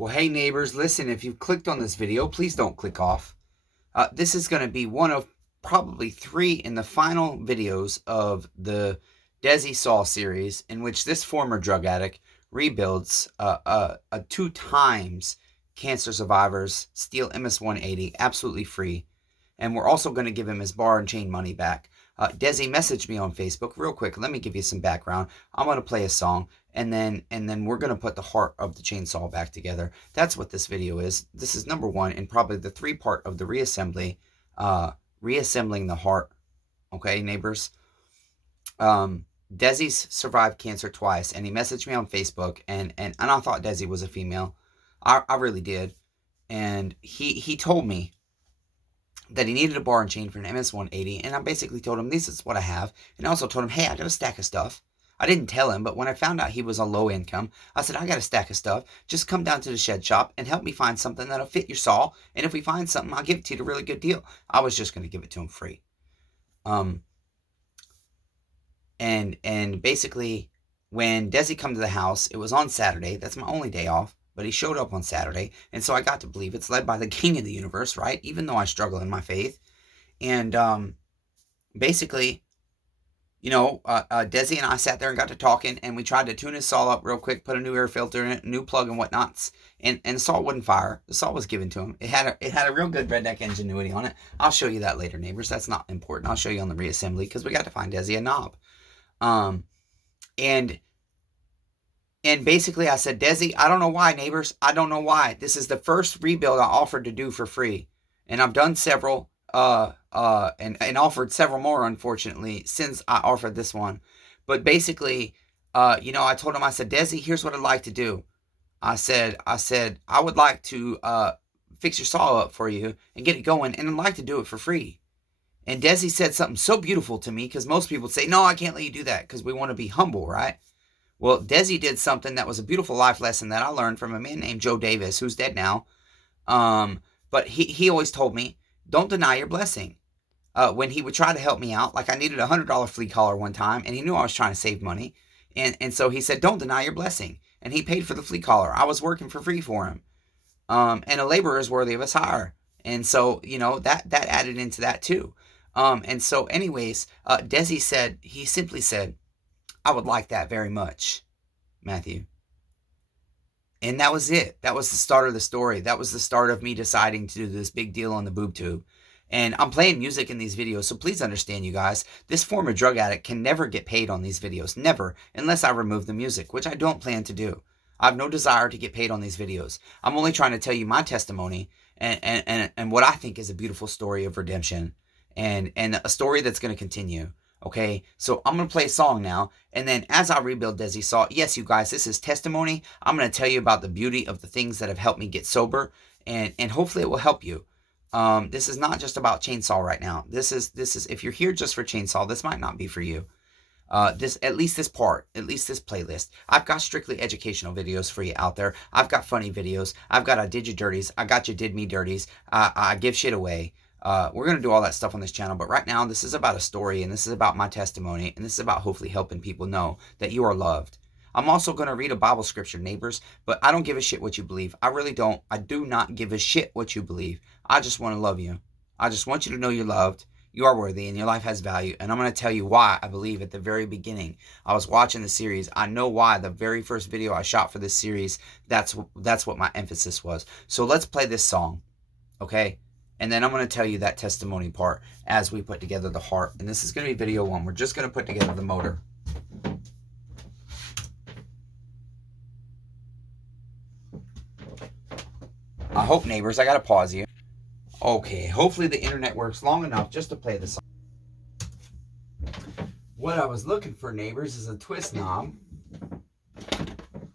Well, hey neighbors, listen, if you've clicked on this video, please don't click off. This is going to be one of probably 3 in the final videos of the Desi Saul series, in which this former drug addict rebuilds a 2 times cancer survivor's Stihl MS180 absolutely free. And we're also going to give him his bar and chain money back. Desi messaged me on Facebook real quick. Let me give you some background. I'm going to play a song, and then we're going to put the heart of the chainsaw back together. That's what this video is. This is number 1 in probably the 3-part of the reassembly, reassembling the heart. Okay, neighbors. Desi's survived cancer twice, and he messaged me on Facebook, and I thought Desi was a female. I really did. And he told me that he needed a bar and chain for an MS180, and I basically told him, this is what I have, and I also told him, hey, I got a stack of stuff. I didn't tell him, but when I found out he was on low income, I said, I got a stack of stuff. Just come down to the shed shop and help me find something that'll fit your saw, and if we find something, I'll give it to you at a really good deal. I was just going to give it to him free. And basically, when Desi come to the house, it was on Saturday. That's my only day off. But he showed up on Saturday, and so I got to believe it's led by the King of the universe, right? Even though I struggle in my faith. And basically, you know, Desi and I sat there and got to talking, and we tried to tune his saw up real quick, put a new air filter in it, a new plug and whatnots, and the saw wouldn't fire. The saw was given to him. It had a real good redneck ingenuity on it. I'll show you that later, neighbors. That's not important. I'll show you on the reassembly, because we got to find Desi a knob. And basically I said, Desi, I don't know why, neighbors. I don't know why. This is the first rebuild I offered to do for free. And I've done several, and offered several more, unfortunately, since I offered this one. But basically, you know, I told him, I said, Desi, here's what I'd like to do. I said, I would like to fix your saw up for you and get it going, and I'd like to do it for free. And Desi said something so beautiful to me, because most people say, no, I can't let you do that, because we want to be humble, right? Well, Desi did something that was a beautiful life lesson that I learned from a man named Joe Davis, who's dead now. But he always told me, don't deny your blessing. When he would try to help me out, like I needed a $100 flea collar one time, and he knew I was trying to save money. And so he said, don't deny your blessing. And he paid for the flea collar. I was working for free for him. And a laborer is worthy of his hire. And so, you know, that added into that too. And so anyways, Desi said, he simply said, I would like that very much, Matthew. And that was it. That was the start of the story. That was the start of me deciding to do this big deal on the boob tube. And I'm playing music in these videos, so please understand, you guys, this former drug addict can never get paid on these videos. Never, unless I remove the music, which I don't plan to do. I have no desire to get paid on these videos. I'm only trying to tell you my testimony and what I think is a beautiful story of redemption and a story that's going to continue. Okay, so I'm going to play a song now, and then as I rebuild Desi Saw, yes, you guys, this is testimony. I'm going to tell you about the beauty of the things that have helped me get sober, and hopefully it will help you. This is not just about chainsaw right now. This is if you're here just for chainsaw, this might not be for you. At least this playlist. I've got strictly educational videos for you out there. I've got funny videos. I've got I did you dirties. I got you did me dirties. I give shit away. We're going to do all that stuff on this channel, but right now this is about a story, and this is about my testimony, and this is about hopefully helping people know that you are loved. I'm also going to read a Bible scripture, neighbors, but I don't give a shit what you believe. I really don't. I do not give a shit what you believe. I just want to love you. I just want you to know you're loved, you are worthy, and your life has value, and I'm going to tell you why I believe at the very beginning. I was watching the series. I know why the very first video I shot for this series, that's what my emphasis was. So let's play this song, okay? And then I'm going to tell you that testimony part as we put together the heart. And this is going to be video 1. We're just going to put together the motor. I hope, neighbors, I got to pause you. Okay, hopefully the internet works long enough just to play the song. What I was looking for, neighbors, is a twist knob.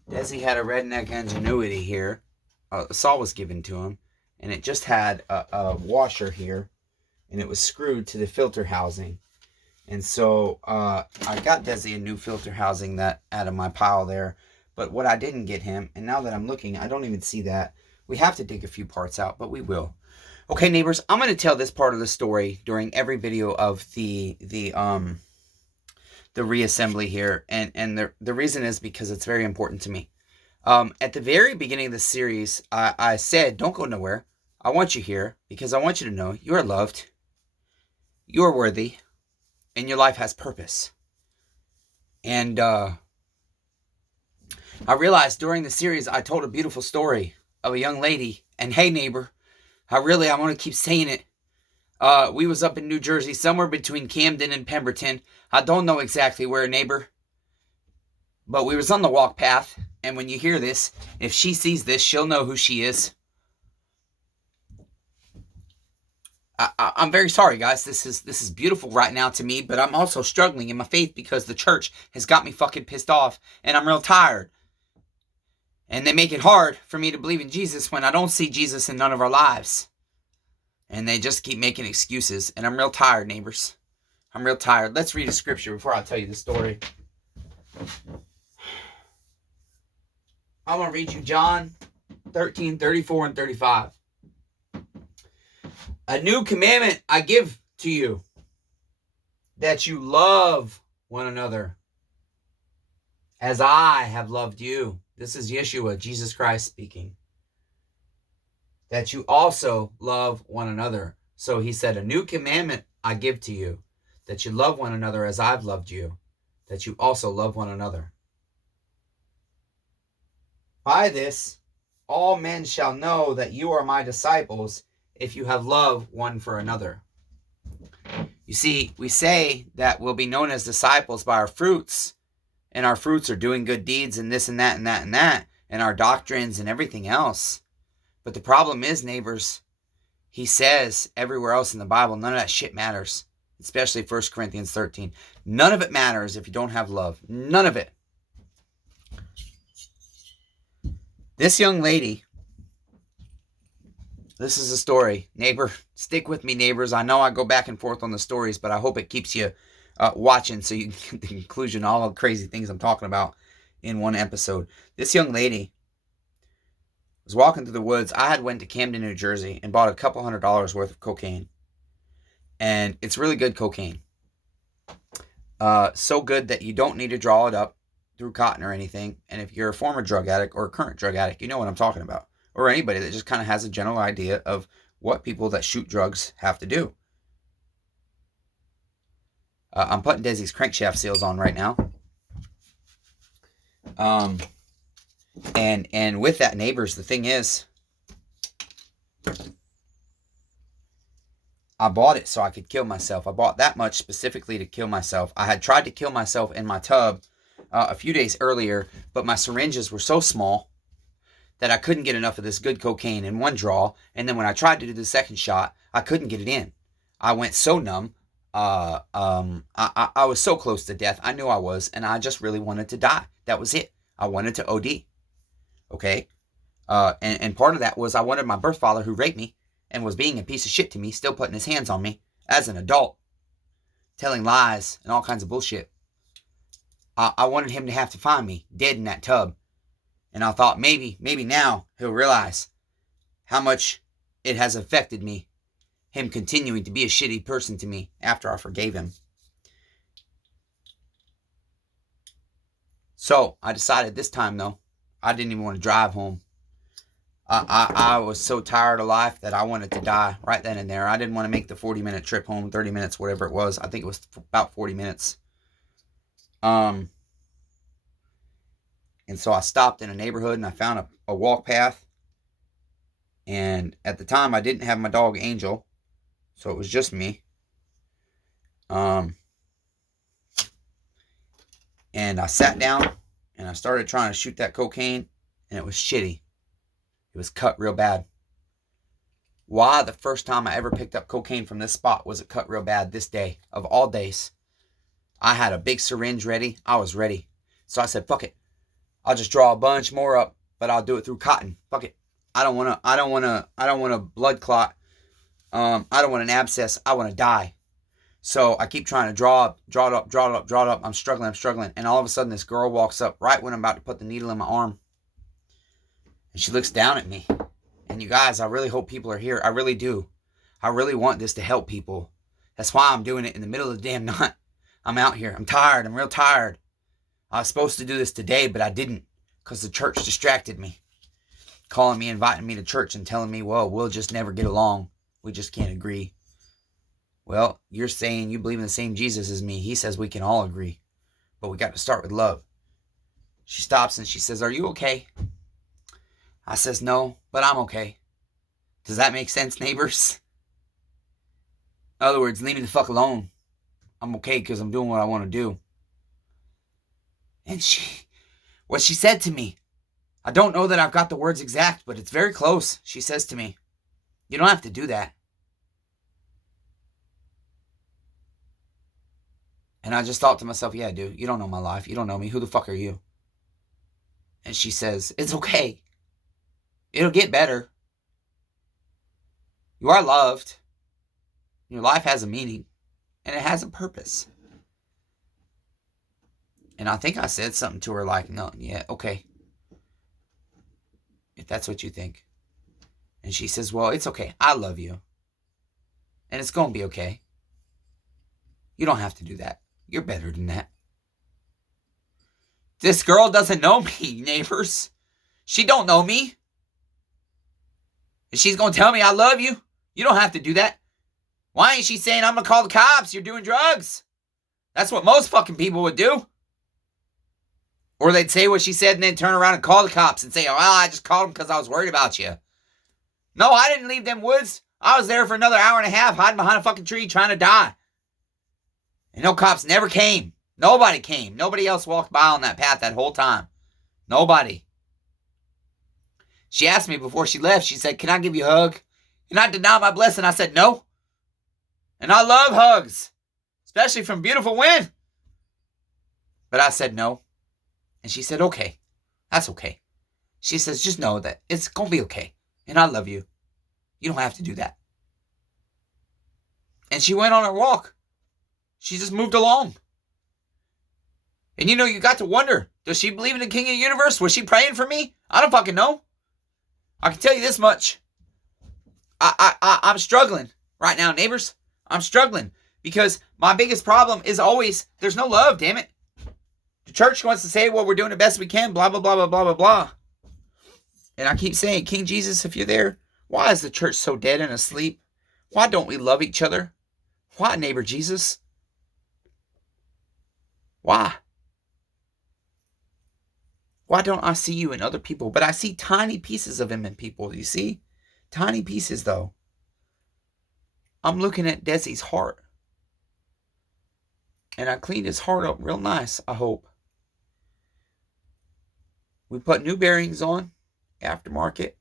Desi had a redneck ingenuity here. The saw was given to him. And it just had a washer here, and it was screwed to the filter housing. And so I got Desi a new filter housing that out of my pile there. But what I didn't get him, and now that I'm looking, I don't even see that. We have to dig a few parts out, but we will. Okay, neighbors, I'm going to tell this part of the story during every video of the reassembly here. And the reason is because it's very important to me. At the very beginning of the series, I said, don't go nowhere. I want you here because I want you to know you are loved, you are worthy, and your life has purpose. And I realized during the series, I told a beautiful story of a young lady. And hey, neighbor, I want to keep saying it. We was up in New Jersey, somewhere between Camden and Pemberton. I don't know exactly where, neighbor. But we was on the walk path. And when you hear this, if she sees this, she'll know who she is. I'm very sorry, guys. This is beautiful right now to me, but I'm also struggling in my faith because the church has got me fucking pissed off, and I'm real tired. And they make it hard for me to believe in Jesus when I don't see Jesus in none of our lives. And they just keep making excuses, and I'm real tired, neighbors. I'm real tired. Let's read a scripture before I tell you the story. I'm going to read you John 13, 34, and 35. A new commandment I give to you, that you love one another as I have loved you. This is Yeshua, Jesus Christ speaking. That you also love one another. So he said, a new commandment I give to you, that you love one another as I've loved you, that you also love one another. By this, all men shall know that you are my disciples, if you have love one for another. You see, we say that we'll be known as disciples by our fruits, and our fruits are doing good deeds and this and that and that and that, and our doctrines and everything else. But the problem is, neighbors, he says everywhere else in the Bible, none of that shit matters, especially 1 Corinthians 13. None of it matters if you don't have love. None of it. This young lady, this is a story. Neighbor, stick with me, neighbors. I know I go back and forth on the stories, but I hope it keeps you watching so you can get the conclusion of all the crazy things I'm talking about in one episode. This young lady was walking through the woods. I had went to Camden, New Jersey, and bought a couple $100 worth of cocaine. And it's really good cocaine. So good that you don't need to draw it up through cotton or anything. And if you're a former drug addict or a current drug addict, you know what I'm talking about. Or anybody that just kind of has a general idea of what people that shoot drugs have to do. I'm putting Desi's crankshaft seals on right now. And with that, neighbors, the thing is, I bought it so I could kill myself. I bought that much specifically to kill myself. I had tried to kill myself in my tub a few days earlier, but my syringes were so small that I couldn't get enough of this good cocaine in one draw. And then when I tried to do the second shot, I couldn't get it in. I went so numb. I was so close to death. I knew I was, and I just really wanted to die. That was it. I wanted to OD. Okay? And part of that was I wanted my birth father, who raped me and was being a piece of shit to me, still putting his hands on me as an adult, telling lies and all kinds of bullshit. I wanted him to have to find me dead in that tub. And I thought maybe now he'll realize how much it has affected me, him continuing to be a shitty person to me after I forgave him. So I decided this time, though, I didn't even want to drive home. I was so tired of life that I wanted to die right then and there. I didn't want to make the 40-minute trip home, 30 minutes, whatever it was. I think it was about 40 minutes. And so I stopped in a neighborhood and I found a walk path. And at the time, I didn't have my dog Angel, so it was just me. And I sat down and I started trying to shoot that cocaine, and it was shitty. It was cut real bad. Why the first time I ever picked up cocaine from this spot was it cut real bad this day of all days? I had a big syringe ready. I was ready. So I said, fuck it. I'll just draw a bunch more up, but I'll do it through cotton. Fuck it. I don't want a blood clot. I don't want an abscess. I want to die. So I keep trying to draw it up. I'm struggling. And all of a sudden this girl walks up right when I'm about to put the needle in my arm. And she looks down at me. And you guys, I really hope people are here. I really do. I really want this to help people. That's why I'm doing it in the middle of the damn night. I'm out here. I'm tired. I'm real tired. I was supposed to do this today, but I didn't. because the church distracted me. Calling me, inviting me to church and telling me, well, we'll just never get along. We just can't agree. Well, you're saying you believe in the same Jesus as me. He says we can all agree. But we got to start with love. She stops and she says, are you okay? I says, no, but I'm okay. Does that make sense, neighbors? In other words, leave me the fuck alone. I'm okay because I'm doing what I want to do. And what she said to me, I don't know that I've got the words exact, but it's very close. She says to me, you don't have to do that. And I just thought to myself, yeah, dude, you don't know my life. You don't know me. Who the fuck are you? And she says, it's okay. It'll get better. You are loved. Your life has a meaning. And it has a purpose. And I think I said something to her like, no, yeah, okay. If that's what you think. And she says, well, it's okay. I love you. And it's going to be okay. You don't have to do that. You're better than that. This girl doesn't know me, neighbors. She don't know me. And she's going to tell me I love you. You don't have to do that. Why ain't she saying I'm going to call the cops? You're doing drugs. That's what most fucking people would do. Or they'd say what she said and then turn around and call the cops and say, oh, well, I just called them because I was worried about you. No, I didn't leave them woods. I was there for another hour and a half hiding behind a fucking tree trying to die. And no cops never came. Nobody came. Nobody else walked by on that path that whole time. Nobody. She asked me before she left, she said, can I give you a hug? And I denied my blessing. I said, no. And I love hugs, especially from beautiful women. But I said no. And she said, okay, that's okay. She says, just know that it's going to be okay. And I love you. You don't have to do that. And she went on her walk. She just moved along. And you know, you got to wonder, does she believe in the King of the Universe? Was she praying for me? I don't fucking know. I can tell you this much. I'm struggling right now, neighbors. I'm struggling because my biggest problem is always there's no love, damn it. The church wants to say, well, we're doing the best we can, blah, blah, blah, blah, blah, blah, blah. And I keep saying, King Jesus, if you're there, why is the church so dead and asleep? Why don't we love each other? Why, neighbor Jesus? Why? Why don't I see you in other people? But I see tiny pieces of him in people, you see? Tiny pieces, though. I'm looking at Desi's heart. And I cleaned his heart up real nice, I hope. We put new bearings on, aftermarket.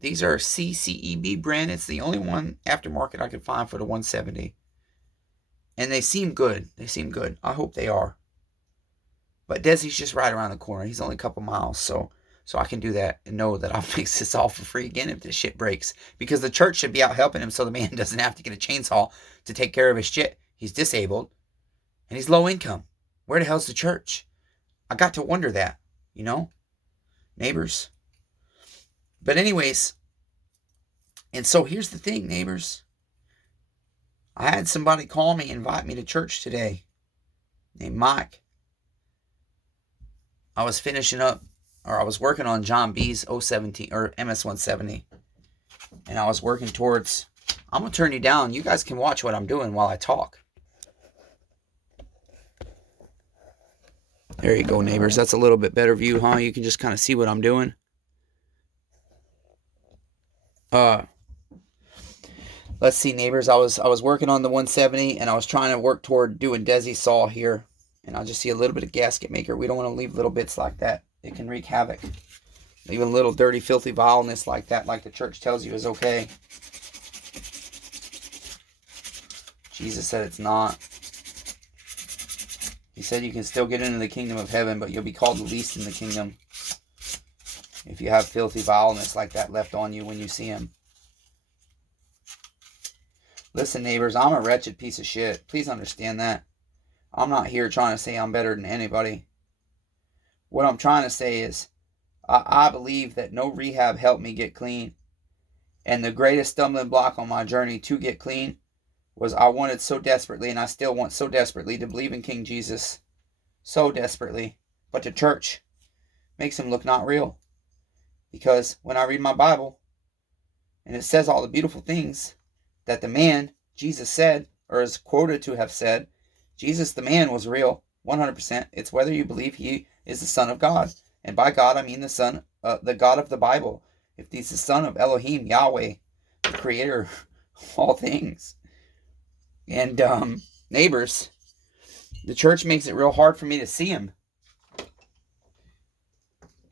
These are CCEB brand. It's the only one aftermarket I could find for the 170. And they seem good. They seem good. I hope they are. But Desi's just right around the corner. He's only a couple miles, so I can do that and know that I'll fix this all for free again if this shit breaks. Because the church should be out helping him so the man doesn't have to get a chainsaw to take care of his shit. He's disabled. And he's low income. Where the hell's the church? I got to wonder that, you know? Neighbors. But anyways, and so here's the thing, neighbors. I had somebody call me and invite me to church today named Mike. I was finishing up, or I was working on John B's 017 or MS170. And I was working towards, I'm going to turn you down. You guys can watch what I'm doing while I talk. There you go, neighbors. That's a little bit better view, huh? You can just kind of see what I'm doing. Let's see, neighbors. I was working on the 170, and I was trying to work toward doing Desi's saw here. And I just see a little bit of gasket maker. We don't want to leave little bits like that. It can wreak havoc. Even a little dirty, filthy vileness like that, like the church tells you is okay. Jesus said it's not. He said you can still get into the kingdom of heaven, but you'll be called the least in the kingdom if you have filthy vileness like that left on you when you see him. Listen, neighbors, I'm a wretched piece of shit. Please understand that. I'm not here trying to say I'm better than anybody. What I'm trying to say is, I believe that no rehab helped me get clean. And the greatest stumbling block on my journey to get clean was I wanted so desperately, and I still want so desperately, to believe in King Jesus so desperately. But the church makes him look not real. Because when I read my Bible, and it says all the beautiful things that the man, Jesus, said, or is quoted to have said, Jesus the man was real, 100%. It's whether you believe he is the Son of God. And by God, I mean the God of the Bible. If he's the son of Elohim, Yahweh, the creator of all things. And neighbors, the church makes it real hard for me to see him.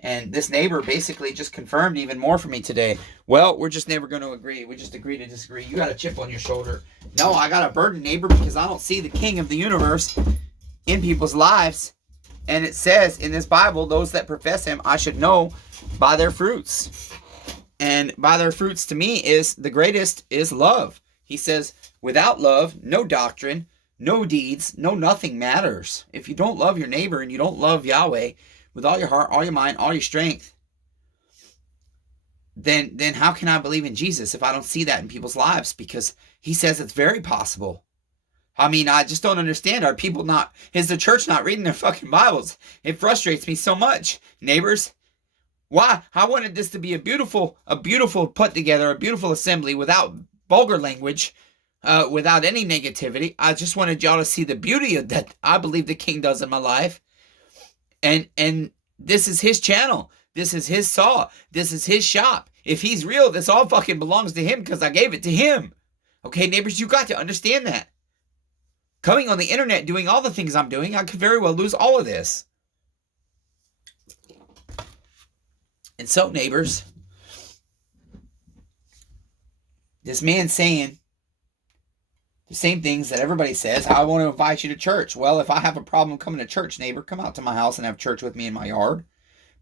And this neighbor basically just confirmed even more for me today. Well, we're just never going to agree. We just agree to disagree. You got a chip on your shoulder. No, I got a burden, neighbor, because I don't see the king of the universe in people's lives. And it says in this Bible, those that profess him, I should know by their fruits. And by their fruits to me is the greatest is love. He says, without love, no doctrine, no deeds, no nothing matters. If you don't love your neighbor and you don't love Yahweh with all your heart, all your mind, all your strength, then how can I believe in Jesus if I don't see that in people's lives? Because he says it's very possible. I mean, I just don't understand. Are people not, is the church not reading their fucking Bibles? It frustrates me so much, neighbors. Why? I wanted this to be a beautiful put together, a beautiful assembly without vulgar language, without any negativity. I just wanted y'all to see the beauty of that I believe the king does in my life. And this is his channel. This is his saw. This is his shop. If he's real, this all fucking belongs to him because I gave it to him. Okay, neighbors, you got to understand that. Coming on the internet, doing all the things I'm doing, I could very well lose all of this. And so, neighbors, this man saying the same things that everybody says, I want to invite you to church. Well, if I have a problem coming to church, neighbor, come out to my house and have church with me in my yard.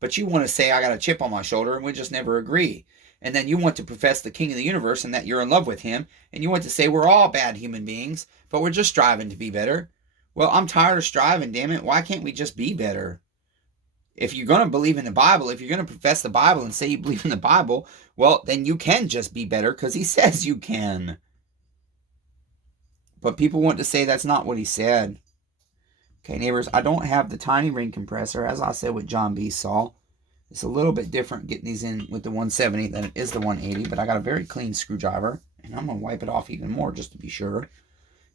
But you want to say I got a chip on my shoulder and we just never agree. And then you want to profess the king of the universe and that you're in love with him. And you want to say we're all bad human beings, but we're just striving to be better. Well, I'm tired of striving, damn it. Why can't we just be better? If you're going to believe in the Bible, if you're going to profess the Bible and say you believe in the Bible, well, then you can just be better because he says you can. But people want to say that's not what he said. Okay, neighbors, I don't have the tiny ring compressor, as I said with John B. saw. It's a little bit different getting these in with the 170 than it is the 180, but I got a very clean screwdriver, and I'm going to wipe it off even more just to be sure.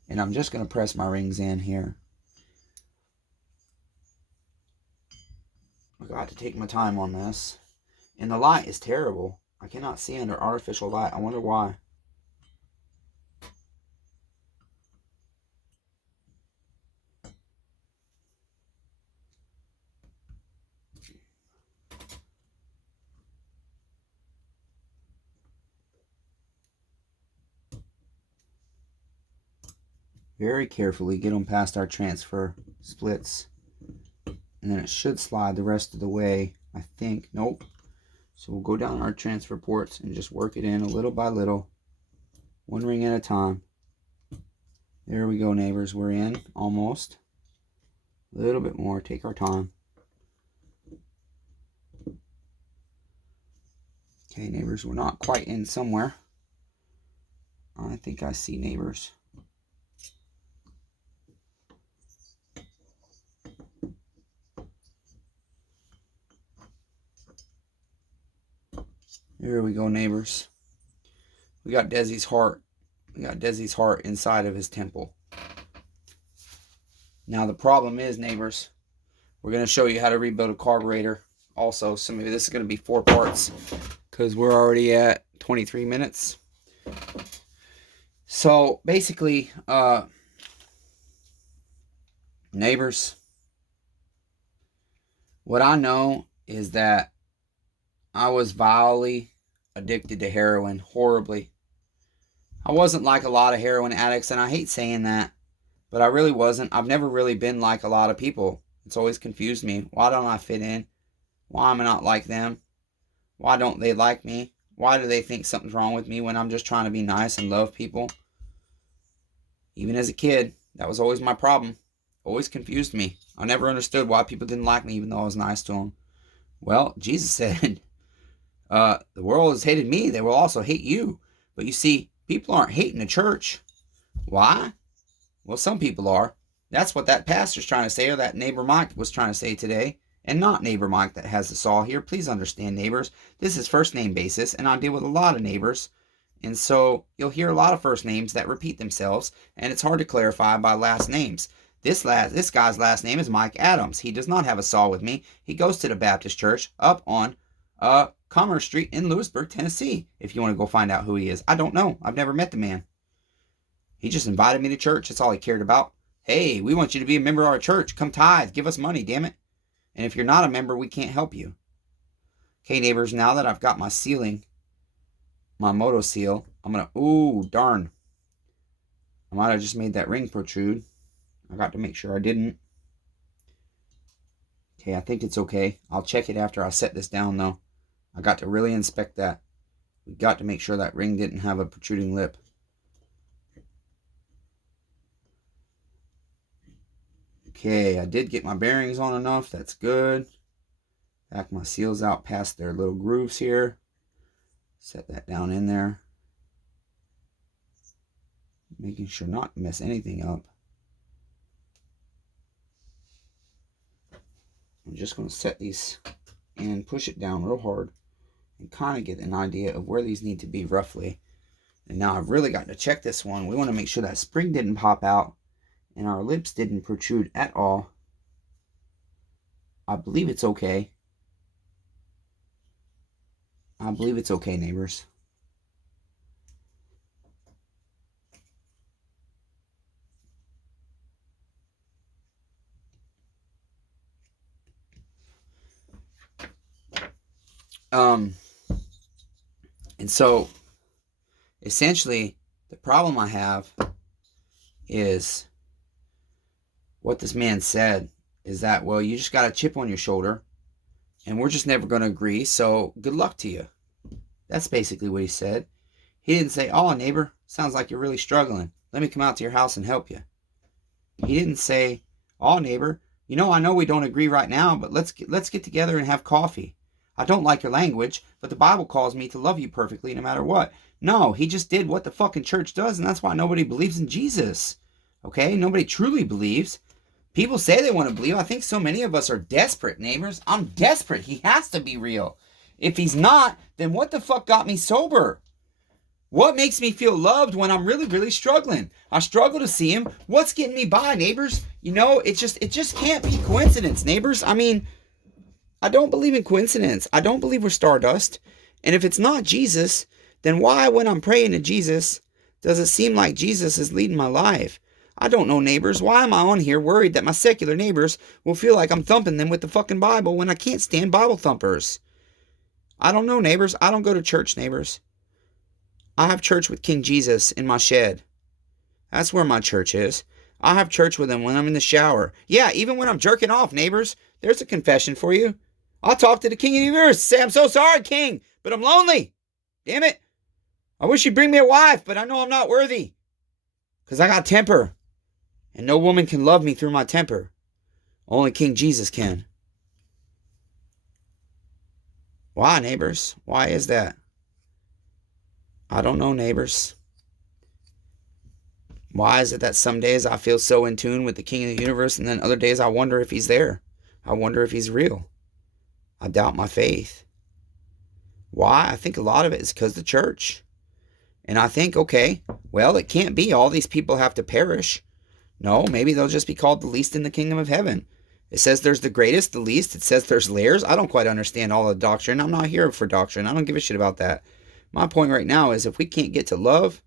And I'm just going to press my rings in here. I got to take my time on this. And the light is terrible. I cannot see under artificial light. I wonder why. Very carefully get them past our transfer splits. And then it should slide the rest of the way, I think. Nope. So we'll go down our transfer ports and just work it in a little by little. One ring at a time. There we go, neighbors. We're in, almost. A little bit more. Take our time. Okay, neighbors. We're not quite in somewhere. I think I see neighbors. Here we go, neighbors. We got Desi's heart. We got Desi's heart inside of his temple. Now the problem is, neighbors, we're going to show you how to rebuild a carburetor also. So maybe this is going to be 4 parts because we're already at 23 minutes. So basically, neighbors, what I know is that I was vilely addicted to heroin, horribly. I wasn't like a lot of heroin addicts, and I hate saying that, but I really wasn't. I've never really been like a lot of people. It's always confused me. Why don't I fit in? Why am I not like them? Why don't they like me? Why do they think something's wrong with me when I'm just trying to be nice and love people? Even as a kid, that was always my problem. Always confused me. I never understood why people didn't like me even though I was nice to them. Well, Jesus said, the world has hated me, they will also hate you. But you see, people aren't hating the church. Why? Well, some people are. That's what that pastor's trying to say, or that neighbor Mike was trying to say today. And not neighbor Mike that has the saw here. Please understand, neighbors. This is first name basis, and I deal with a lot of neighbors. And so you'll hear a lot of first names that repeat themselves, and it's hard to clarify by last names. This guy's last name is Mike Adams. He does not have a saw with me. He goes to the Baptist church up on Commerce Street in Lewisburg, Tennessee. If you want to go find out who he is. I don't know. I've never met the man. He just invited me to church. That's all he cared about. Hey, we want you to be a member of our church. Come tithe. Give us money, damn it. And if you're not a member, we can't help you. Okay, neighbors, now that I've got my sealing, my moto seal, I'm going to, ooh, darn. I might have just made that ring protrude. I got to make sure I didn't. Okay, I think it's okay. I'll check it after I set this down, though. I got to really inspect that. We got to make sure that ring didn't have a protruding lip. Okay, I did get my bearings on enough. That's good. Back my seals out past their little grooves here. Set that down in there. Making sure not to mess anything up. I'm just going to set these and push it down real hard and kind of get an idea of where these need to be roughly. And now I've really got to check this one. We want to make sure that spring didn't pop out and our lips didn't protrude at all. I believe it's okay. I believe it's okay, neighbors. And so essentially the problem I have is what this man said is that, well, you just got a chip on your shoulder and we're just never going to agree. So good luck to you. That's basically what he said. He didn't say, oh, neighbor, sounds like you're really struggling. Let me come out to your house and help you. He didn't say, oh, neighbor, you know, I know we don't agree right now, but let's get together and have coffee. I don't like your language, but the Bible calls me to love you perfectly no matter what. No, he just did what the fucking church does, and that's why nobody believes in Jesus. Okay? Nobody truly believes. People say they want to believe. I think so many of us are desperate, neighbors. I'm desperate. He has to be real. If he's not, then what the fuck got me sober? What makes me feel loved when I'm really, really struggling? I struggle to see him. What's getting me by, neighbors? You know, it just can't be coincidence, neighbors. I mean, I don't believe in coincidence. I don't believe we're stardust. And if it's not Jesus, then why, when I'm praying to Jesus, does it seem like Jesus is leading my life? I don't know, neighbors. Why am I on here worried that my secular neighbors will feel like I'm thumping them with the fucking Bible when I can't stand Bible thumpers? I don't know, neighbors. I don't go to church, neighbors. I have church with King Jesus in my shed. That's where my church is. I have church with him when I'm in the shower. Yeah, even when I'm jerking off, neighbors. There's a confession for you. I'll talk to the King of the universe. Say, I'm so sorry, King, but I'm lonely. Damn it. I wish you'd bring me a wife, but I know I'm not worthy. Because I got temper. And no woman can love me through my temper. Only King Jesus can. Why, neighbors? Why is that? I don't know, neighbors. Why is it that some days I feel so in tune with the King of the universe, and then other days I wonder if he's there? I wonder if he's real. I doubt my faith. Why? I think a lot of it is because of the church. And I think, okay, well, it can't be all these people have to perish. No, maybe they'll just be called the least in the kingdom of heaven. It says there's the greatest, the least. It says there's layers. I don't quite understand all the doctrine. I'm not here for doctrine. I don't give a shit about that. My point right now is if we can't get to love,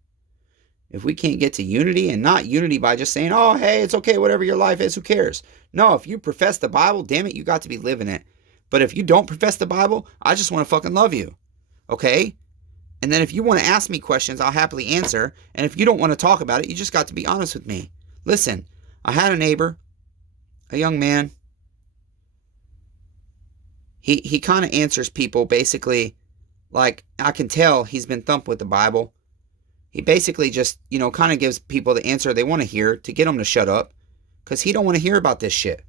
if we can't get to unity, and not unity by just saying, oh, hey, it's okay, whatever your life is, who cares? No, if you profess the Bible, damn it, you got to be living it. But if you don't profess the Bible, I just want to fucking love you. Okay? And then if you want to ask me questions, I'll happily answer. And if you don't want to talk about it, you just got to be honest with me. Listen, I had a neighbor, a young man. He kind of answers people basically like, I can tell he's been thumped with the Bible. He basically just, kind of gives people the answer they want to hear to get them to shut up. Because he don't want to hear about this shit.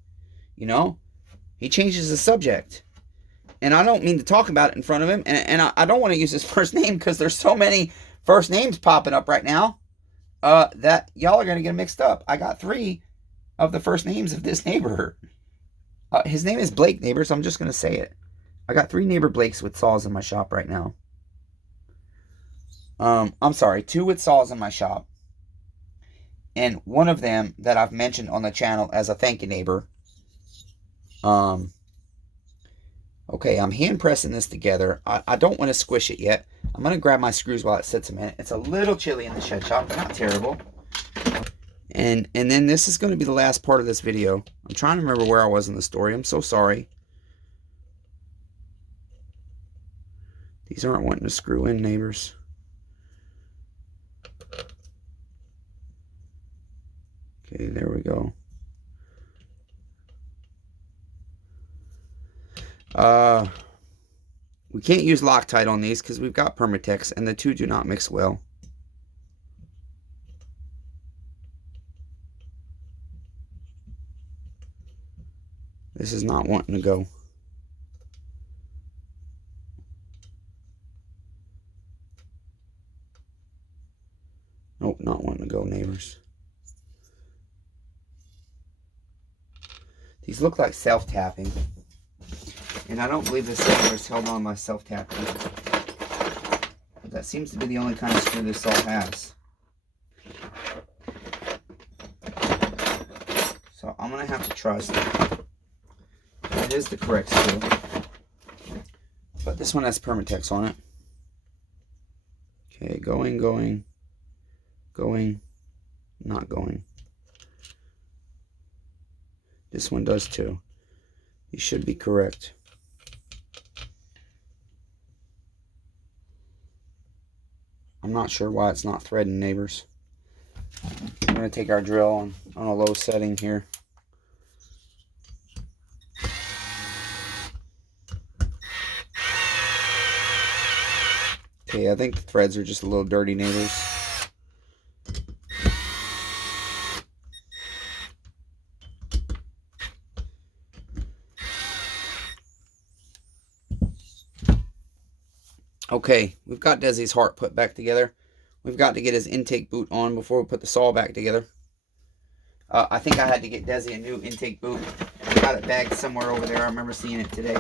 He changes the subject. And I don't mean to talk about it in front of him. And I don't want to use his first name because there's so many first names popping up right now that y'all are going to get mixed up. I got 3 of the first names of this neighbor. His name is Blake, neighbors. I'm just going to say it. I got 3 neighbor Blakes with saws in my shop right now. I'm sorry, 2 with saws in my shop. And one of them that I've mentioned on the channel as a thank you neighbor. Okay, I'm hand pressing this together. I don't want to squish it yet. I'm going to grab my screws while it sits a minute. It's a little chilly in the shed shop, but not terrible. And then this is going to be the last part of this video. I'm trying to remember where I was in the story. I'm so sorry. These aren't wanting to screw in, neighbors. Okay, there we go. We can't use Loctite on these because we've got Permatex and the two do not mix well. This is not wanting to go. Nope, not wanting to go, neighbors. These look like self-tapping. And I don't believe this saw is held on by self-tapping. But that seems to be the only kind of screw this saw has. So I'm going to have to trust that is the correct screw. But this one has Permatex on it. Okay, going, going, going, not going. This one does too. You should be correct. I'm not sure why it's not threading, neighbors. I'm going to take our drill on a low setting here. Okay, I think the threads are just a little dirty, neighbors. Okay, we've got Desi's heart put back together. We've got to get his intake boot on before we put the saw back together. I think I had to get Desi a new intake boot. I got it bagged somewhere over there. I remember seeing it today.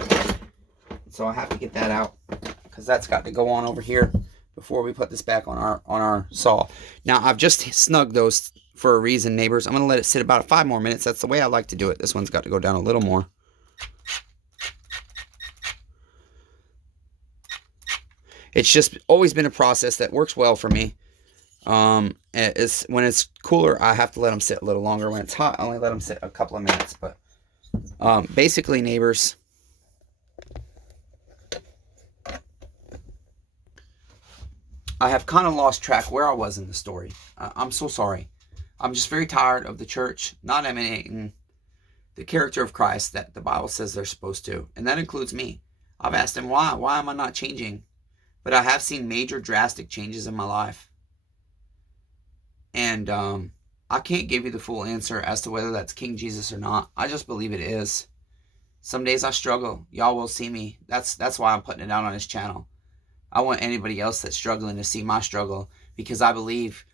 So I have to get that out because that's got to go on over here before we put this back on our saw. Now, I've just snugged those for a reason, neighbors. I'm going to let it sit about 5 more minutes. That's the way I like to do it. This one's got to go down a little more. It's just always been a process that works well for me. When it's cooler, I have to let them sit a little longer. When it's hot, I only let them sit a couple of minutes. But basically, neighbors, I have kind of lost track where I was in the story. I'm so sorry. I'm just very tired of the church not emanating the character of Christ that the Bible says they're supposed to. And that includes me. I've asked him why. Why am I not changing? But I have seen major drastic changes in my life. And I can't give you the full answer as to whether that's King Jesus or not. I just believe it is. Some days I struggle. Y'all will see me. That's why I'm putting it out on his channel. I want anybody else that's struggling to see my struggle, because I believe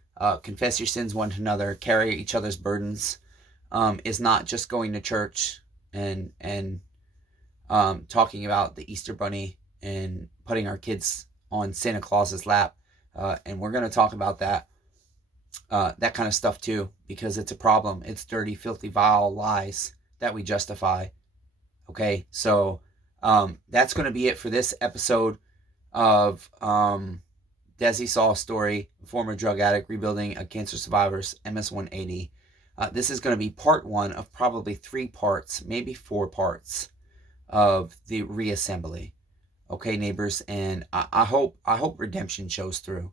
confess your sins one to another, carry each other's burdens, is not just going to church and talking about the Easter Bunny and putting our kids on Santa Claus's lap. And we're going to talk about that kind of stuff too, because it's a problem. It's dirty, filthy, vile lies that we justify. Okay, so that's going to be it for this episode of Desi Saw story, former drug addict rebuilding a cancer survivor's MS180. This is going to be part 1 of probably 3 parts, maybe 4 parts of the reassembly. Okay, neighbors, and I hope redemption shows through,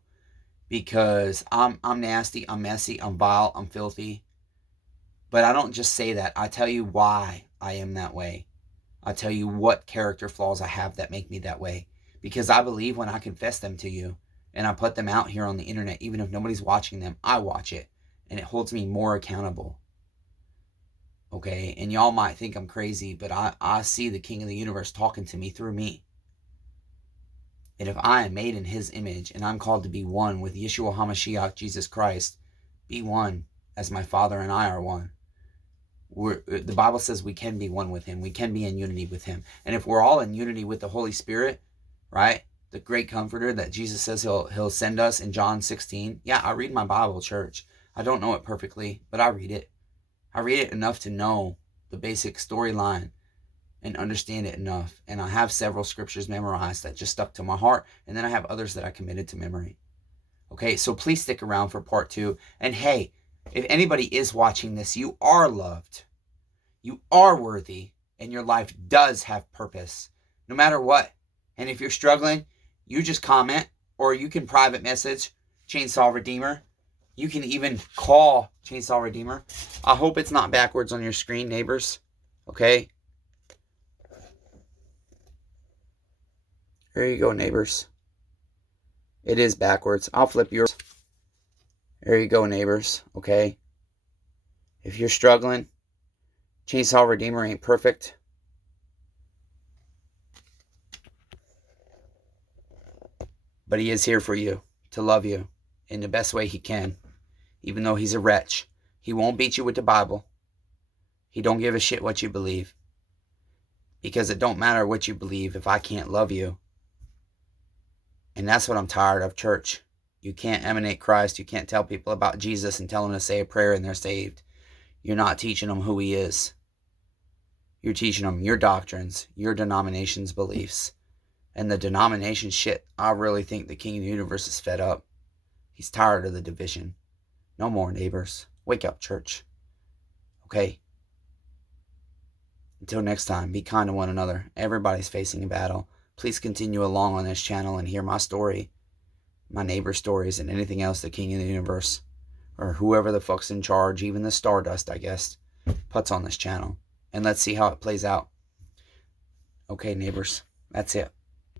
because I'm nasty, I'm messy, I'm vile, I'm filthy. But I don't just say that. I tell you why I am that way. I tell you what character flaws I have that make me that way. Because I believe when I confess them to you and I put them out here on the internet, even if nobody's watching them, I watch it. And it holds me more accountable. Okay? And y'all might think I'm crazy, but I see the King of the universe talking to me through me. And if I am made in his image and I'm called to be one with Yeshua HaMashiach, Jesus Christ, be one as my Father and I are one, The Bible says we can be one with him. We can be in unity with him. And if we're all in unity with the Holy Spirit, right? The great comforter that Jesus says he'll send us in John 16. Yeah, I read my Bible, church. I don't know it perfectly, but I read it. I read it enough to know the basic storyline and understand it enough. And I have several scriptures memorized that just stuck to my heart. And then I have others that I committed to memory. Okay, so please stick around for part 2. And hey, if anybody is watching this, you are loved. You are worthy. And your life does have purpose. No matter what. And if you're struggling, you just comment. Or you can private message Chainsaw Redeemer. You can even call Chainsaw Redeemer. I hope it's not backwards on your screen, neighbors. Okay? There you go, neighbors. It is backwards. I'll flip yours. There you go, neighbors. Okay? If you're struggling, Chainsaw Redeemer ain't perfect. But he is here for you, to love you in the best way he can. Even though he's a wretch. He won't beat you with the Bible. He don't give a shit what you believe. Because it don't matter what you believe if I can't love you. And that's what I'm tired of, church. You can't emanate Christ. You can't tell people about Jesus and tell them to say a prayer and they're saved. You're not teaching them who he is. You're teaching them your doctrines, your denomination's beliefs. And the denomination shit, I really think the King of the Universe is fed up. He's tired of the division. No more, neighbors. Wake up, church. Okay? Until next time, be kind to one another. Everybody's facing a battle. Please continue along on this channel and hear my story, my neighbor's stories, and anything else the King of the Universe, or whoever the fuck's in charge, even the Stardust, I guess, puts on this channel. And let's see how it plays out. Okay, neighbors. That's it.